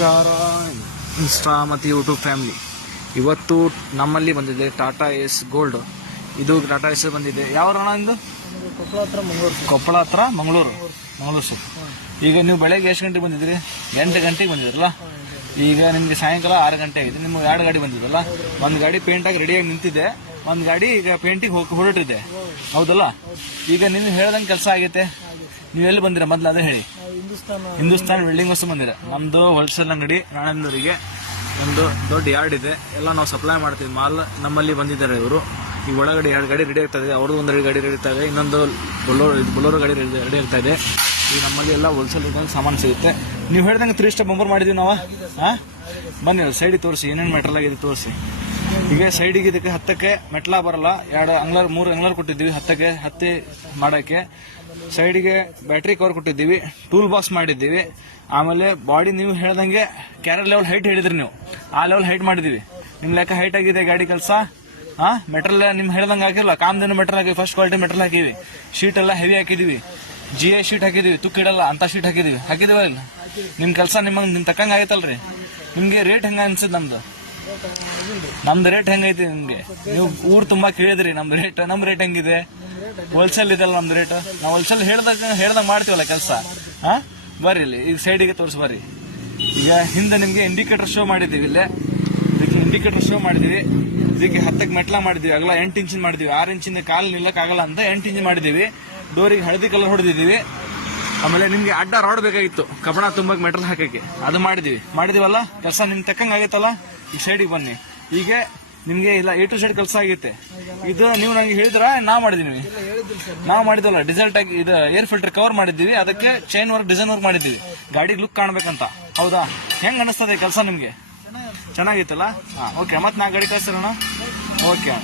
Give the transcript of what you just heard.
ನಮಸ್ಕಾರ ಇನ್ಸ್ಟಾ ಮತ್ತು YouTube family. ಇವತ್ತು ನಮ್ಮಲ್ಲಿ ಬಂದಿದೆ ಟಾಟಾ ಎಸ್ ಗೋಲ್ಡ್. ಇದು ಟಾಟಾ ಎಸ್ ಬಂದಿದೆ. ಯಾವ ಅಣ್ಣ ಇಂದು? ಕೊಪ್ಪಳ ಹತ್ರ ಮಂಗಳೂರು ಸರ್. ಈಗ ನೀವು ಬೆಳಗ್ಗೆ ಎಷ್ಟು ಗಂಟೆಗೆ ಬಂದಿದ್ರಿ? 8 ಗಂಟೆಗೆ ಬಂದಿದ್ರಲ್ಲ. ಈಗ ನಿಮಗೆ ಸಾಯಂಕಾಲ 6 ಗಂಟೆ ಆಗಿದೆ. ನಿಮ್ಗೆ 2 ಗಾಡಿ ಬಂದಿದ್ದಲ್ಲ. ಒಂದು ಗಾಡಿ ಪೇಂಟಾಗಿ ರೆಡಿಯಾಗಿ ನಿಂತಿದೆ, ಒಂದು ಗಾಡಿ ಈಗ ಪೇಂಟಿಗೆ ಹೊರಟಿದೆ, ಹೌದಲ್ಲ? ಈಗ ನೀವು ಹೇಳ್ದಂಗೆ ಕೆಲಸ ಆಗೈತೆ. ನೀವೆಲ್ಲಿ ಬಂದಿರ ಮೊದಲು ಅದೇ ಹೇಳಿ. ಹಿಂದೂಸ್ತಾನ್ ವೆಲ್ಡಿಂಗ್ ವಸ್ತು ಬಂದಿರ. ನಮ್ದು ಹೋಲ್ಸೇಲ್ ಅಂಗಡಿ ನಾಳೆಂದವರಿಗೆ ಒಂದು ದೊಡ್ಡ ಯಾರ್ಡ್ ಇದೆ. ಎಲ್ಲ ನಾವು ಸಪ್ಲೈ ಮಾಡ್ತೀವಿ ಮಾಲ್. ನಮ್ಮಲ್ಲಿ ಬಂದಿದ್ದಾರೆ ಇವರು. ಈಗ ಒಳಗಡೆ 2 ಗಾಡಿ ರೆಡಿ ಆಗ್ತಾ ಇದೆ. ಅವ್ರದ್ದು 1 ಗಾಡಿ ರೆಡಿ ಆಗ್ತಾ ಇದೆ. ಇನ್ನೊಂದು ಬೊಲೋರೋ ಗಾಡಿ ರೆಡಿ ಆಗ್ತಾ ಇದೆ. ಈಗ ನಮ್ಮಲ್ಲಿ ಎಲ್ಲ ಹೋಲ್ಸೇಲ್ ಸಾಮಾನು ಸಿಗುತ್ತೆ. ನೀವು ಹೇಳ್ದಂಗೆ 3 ಸ್ಟೆಪ್ ಬಂಪರ್ ಮಾಡಿದ್ವಿ ನಾವು. ಬನ್ನಿ ಸೈಡಿಗೆ ತೋರಿಸಿ, ಏನೇನು ಮೆಟಲ್ ಆಗಿದೆ ತೋರಿಸಿ. ಈಗ ಸೈಡಿಗೆ ಇದಕ್ಕೆ ಹತ್ತಕ್ಕೆ ಮೆಟ್ಲ ಬರಲ್ಲ. 3 ಅಂಗ್ಲರ್ ಕೊಟ್ಟಿದ್ದೀವಿ ಹತ್ತಿ ಮಾಡೋಕ್ಕೆ. ಸೈಡಿಗೆ ಬ್ಯಾಟ್ರಿ ಕವರ್ ಕೊಟ್ಟಿದ್ದೀವಿ, ಟೂಲ್ ಬಾಕ್ಸ್ ಮಾಡಿದ್ದೀವಿ. ಆಮೇಲೆ ಬಾಡಿ ನೀವು ಹೇಳ್ದಂಗೆ ಕ್ಯಾರೆಟ್ ಲೆವೆಲ್ ಹೈಟ್ ಹೇಳಿದ್ರಿ ನೀವು, ಆ ಲೆವೆಲ್ ಹೈಟ್ ಮಾಡಿದ್ದೀವಿ. ನಿಮ್ ಲೆಕ್ಕ ಹೈಟ್ ಆಗಿದೆ ಗಾಡಿ ಕೆಲಸ. ಮೆಟಲ್ ನಿಮ್ ಹೇಳ್ದಂಗೆ ಹಾಕಿರಲ್ಲ, ಕಾಮ್ದೇನು ಮೆಟಲ್ ಹಾಕಿ, ಫಸ್ಟ್ ಕ್ವಾಲಿಟಿ ಮೆಟಲ್ ಹಾಕಿವಿ. ಶೀಟ್ ಎಲ್ಲ ಹೆವಿ ಹಾಕಿದೀವಿ, GI ಶೀಟ್ ಹಾಕಿದೀವಿ, ತುಕ್ಕಿಡಲ್ಲ ಅಂತ ಶೀಟ್ ಹಾಕಿದಿವ ಇಲ್ಲ. ನಿಮ್ ಕೆಲಸ ನಿಮ್ ತಕ್ಕಂಗ ಆಗೈತಲ್ರಿ. ನಿಮ್ಗೆ ರೇಟ್ ಹೆಂಗ ಅನ್ಸಿದ್? ನಮ್ದು ರೇಟ್ ಹೆಂಗೈತಿ ನಿಮ್ಗೆ? ನೀವು ಊರ್ ತುಂಬಾ ಕೇಳಿದ್ರಿ ನಮ್ ರೇಟ್ ಹೆಂಗಿದೆ? ಹೋಲ್ಸೇಲ್ ಇದಲ್ಲ ನಮ್ದು ರೇಟ್. ನಾವು ಹೋಲ್ಸೇಲ್ ಹೇಳ್ದಾಗ ಮಾಡ್ತೀವಲ್ಲ ಕೆಲಸ. ಬರ್ರಿ ಇಲ್ಲಿ ಈಗ ಸೈಡಿಗೆ ತೋರಿಸಿ ಬರ್ರಿ. ಈಗ ಹಿಂದೆ ನಿಮ್ಗೆ ಇಂಡಿಕೇಟರ್ ಶೋ ಮಾಡಿದ್ದೀವಿ. ಇಲ್ಲೇ ಇದಕ್ಕೆ ಇಂಡಿಕೇಟರ್ ಶೋ ಮಾಡಿದೀವಿ. ಇದಕ್ಕೆ 10ಕ್ಕೆ ಮೆಟ್ಲ ಮಾಡಿದೀವಿ. ಅಗಲ 8 ಇಂಚಿನ ಮಾಡಿದೀವಿ. 6 ಇಂಚಿಂದ ಕಾಲು ನಿಲ್ಲಕ್ ಆಗಲ್ಲ ಅಂತ 8 ಇಂಚ್ ಮಾಡಿದೀವಿ. ಡೋರಿಗೆ ಹಳದಿ ಕಲರ್ ಹೊಡೆದಿದ್ದೀವಿ. ಆಮೇಲೆ ನಿಮ್ಗೆ ಅಡ್ಡ ರಾಡ್ ಬೇಕಾಗಿತ್ತು ಕಬ್ಬಣ ತುಂಬಕ್ ಮೆಟಲ್ ಹಾಕಕ್ಕೆ, ಅದು ಮಾಡಿದೀವಲ್ಲ. ಕೆಲಸ ನಿಮ್ ತಕ್ಕಂಗ ಆಗೈತಲ್ಲ. ಈಗ ಸೈಡಿಗೆ ಬನ್ನಿ. ಈಗ ನಿಮ್ಗೆ ಇಲ್ಲ A to Z ಕೆಲಸ ಆಗೈತೆ. ಇದು ನೀವು ನಂಗೆ ಹೇಳಿದ್ರ ನಾವು ಮಾಡಿದೀವಿ. ನಾವು ಮಾಡಿದ್ವಲ್ಲ ಡಿಸಲ್ಟ್ ಆಗಿ ಇದು ಏರ್ ಫಿಲ್ಟರ್ ಕವರ್ ಮಾಡಿದ್ದೀವಿ. ಅದಕ್ಕೆ ಚೈನ್ ವರ್ಕ್ ಡಿಸೈನ್ ವರ್ಕ್ ಮಾಡಿದ್ದೀವಿ, ಗಾಡಿ ಲುಕ್ ಕಾಣ್ಬೇಕಂತ. ಹೌದಾ? ಹೆಂಗ್ ಅನಿಸ್ತದೆ ಕೆಲಸ ನಿಮ್ಗೆ? ಚೆನ್ನಾಗಿತ್ತಲ್ಲ? ಓಕೆ. ಮತ್ತೆ ನಾ ಗಾಡಿ ಕಳಿಸ್ತೀರಣ್ಣ? ಓಕೆ.